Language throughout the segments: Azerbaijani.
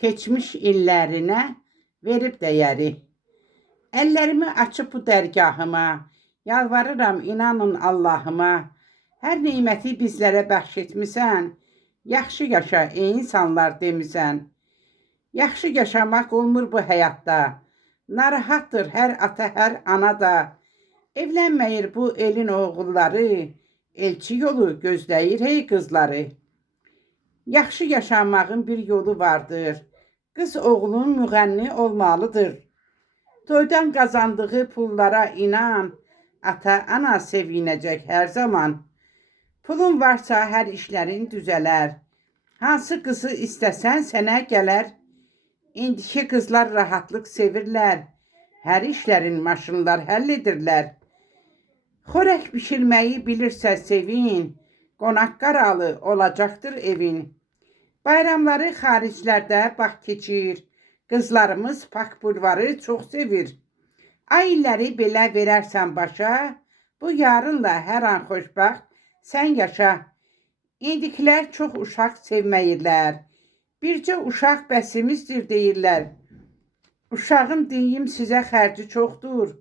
keçmiş illərinə verib dəyəri. Əllərimi açıb bu dərgahıma, yalvarıram inanın Allahıma. Hər neyməti bizlərə bəxş etmisən, yaxşı yaşa ey insanlar demisən. Yaxşı yaşamaq olmur bu həyatda, narahatdır hər ata, hər ana da. Evlənməyir bu elin oğulları, elçi yolu gözləyir hey qızları. Yaxşı yaşamağın bir yolu vardır, qız oğlun müğənni olmalıdır. Toydan qazandığı pullara inan, ata-ana sevinəcək hər zaman. Pulun varsa hər işlərin düzələr, hansı qızı istəsən sənə gələr. İndiki qızlar rahatlıq sevirlər, hər işlərin maşınlar həll edirlər. Xörək bişirməyi bilirsə sevin, qonaq qaralı olacaqdır evin. Bayramları xariclərdə bax keçir, qızlarımız pak bulvarı çox sevir. Ayilləri belə verərsən başa, bu yarınla hər an xoşbaxt sən yaşa. İndikilər çox uşaq sevməyirlər, bircə uşaq bəsimizdir deyirlər. Uşağın deyim sizə xərci çoxdur,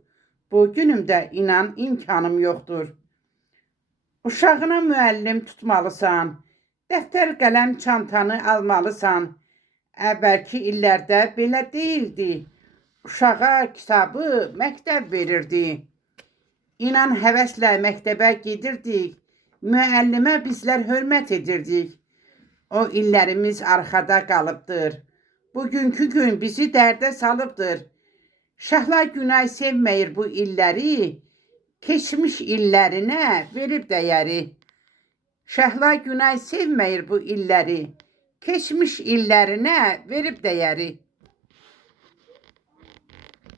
bu günümdə inan imkanım yoxdur. Uşağına müəllim tutmalısan, dəftər qələm çantanı almalısan. Əvvəlki illərdə belə deyildi, uşağa kitabı məktəb verirdi. İnan həvəslə məktəbə gedirdik, müəllimə bizlər hörmət edirdik. O illərimiz arxada qalıbdır, bugünkü gün bizi dərdə salıbdır. Şəhla Günay sevməyir bu illəri, keçmiş illərinə verib dəyəri. Şəhla Günay sevməyir bu illəri, keçmiş illərinə verib dəyəri.